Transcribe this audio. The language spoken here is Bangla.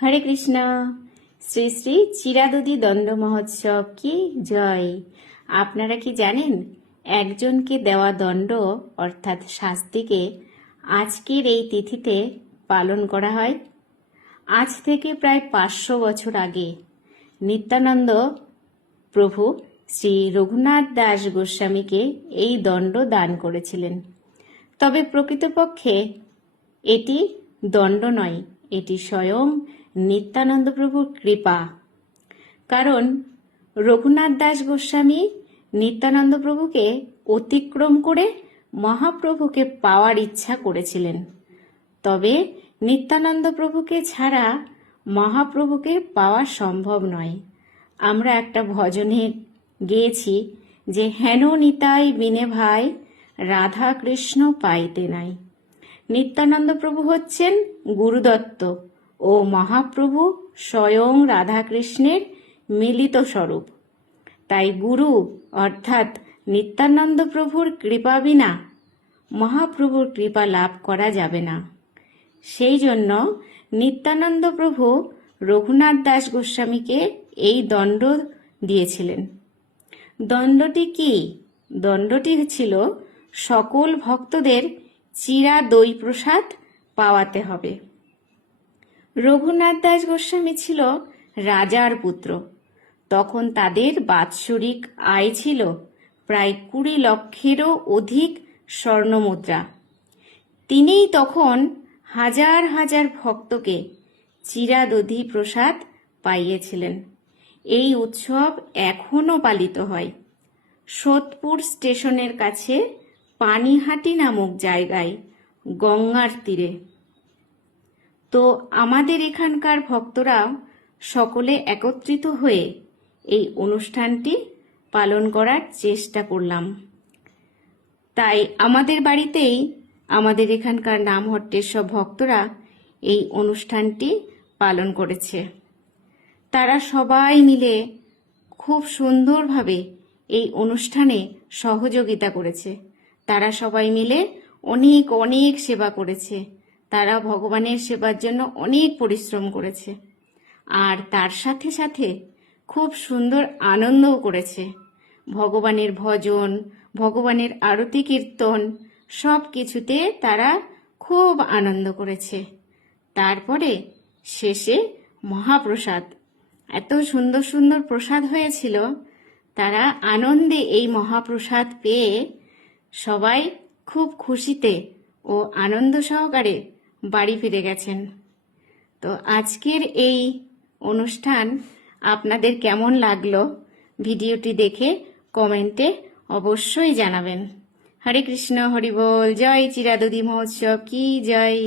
হরে কৃষ্ণ। শ্রী শ্রী চিরাদুদি দণ্ড মহোৎসব কি জয়। আপনারা কি জানেন, একজনকে দেওয়া দণ্ড অর্থাৎ শাস্তিকে আজকের এই তিথিতে পালন করা হয়। আজ থেকে প্রায় 500 বছর আগে নিত্যানন্দ প্রভু শ্রী রঘুনাথ দাস গোস্বামীকে এই দণ্ড দান করেছিলেন। তবে প্রকৃতপক্ষে এটি দণ্ড নয়, এটি স্বয়ং নিত্যানন্দ প্রভুর কৃপা। কারণ রঘুনাথ দাস গোস্বামী নিত্যানন্দ প্রভুকে অতিক্রম করে মহাপ্রভুকে পাওয়ার ইচ্ছা করেছিলেন। তবে নিত্যানন্দ প্রভুকে ছাড়া মহাপ্রভুকে পাওয়া সম্ভব নয়। আমরা একটা ভজনে গেয়েছি যে হেন নিতাই বিনে ভাই রাধা কৃষ্ণ পাইতে নাই। নিত্যানন্দ প্রভু হচ্ছেন গুরুদত্ত ও মহাপ্রভু স্বয়ং রাধাকৃষ্ণের মিলিত স্বরূপ। তাই গুরু অর্থাৎ নিত্যানন্দ প্রভুর কৃপা বিনা মহাপ্রভুর কৃপা লাভ করা যাবে না। সেই জন্য নিত্যানন্দ প্রভু রঘুনাথ দাস গোস্বামীকে এই দণ্ড দিয়েছিলেন। দণ্ডটি কি? দণ্ডটি ছিল সকল ভক্তদের চিরা দই প্রসাদ পাওয়াতে হবে। রঘুনাথ দাস গোস্বামী ছিল রাজার পুত্র। তখন তাদের বাৎসরিক আয় ছিল প্রায় 20 লক্ষেরও অধিক স্বর্ণমুদ্রা। তিনিই তখন হাজার হাজার ভক্তকে চিরাদধি প্রসাদ পাইয়েছিলেন। এই উৎসব এখনো পালিত হয়। সোদপুর স্টেশনের কাছে পানিহাটি নামক জায়গায় গঙ্গার তীরে। তো আমাদের এখানকার ভক্তরা সকলে একত্রিত হয়ে এই অনুষ্ঠানটি পালন করার চেষ্টা করলাম। তাই আমাদের বাড়িতেই আমাদের এখানকার নামহট্টের সব ভক্তরা এই অনুষ্ঠানটি পালন করেছে। তারা সবাই মিলে খুব সুন্দরভাবে এই অনুষ্ঠানে সহযোগিতা করেছে। তারা সবাই মিলে অনেক অনেক সেবা করেছে। তারা ভগবানের সেবার জন্য অনেক পরিশ্রম করেছে। আর তার সাথে সাথে খুব সুন্দর আনন্দও করেছে। ভগবানের ভজন, ভগবানের আরতি কীর্তন সব কিছুতে তারা খুব আনন্দ করেছে। তারপরে শেষে মহাপ্রসাদ, এত সুন্দর সুন্দর প্রসাদ হয়েছিল। তারা আনন্দে এই মহাপ্রসাদ পেয়ে সবাই খুব খুশিতে ও আনন্দ সহকারে বাড়ি ফিরে গেছেন। তো আজকের এই অনুষ্ঠান আপনাদের কেমন লাগলো ভিডিওটি দেখে কমেন্টে অবশ্যই জানাবেন। হরে কৃষ্ণ, হরি বল, জয় চিরাদধি মহোৎসব কি জয়।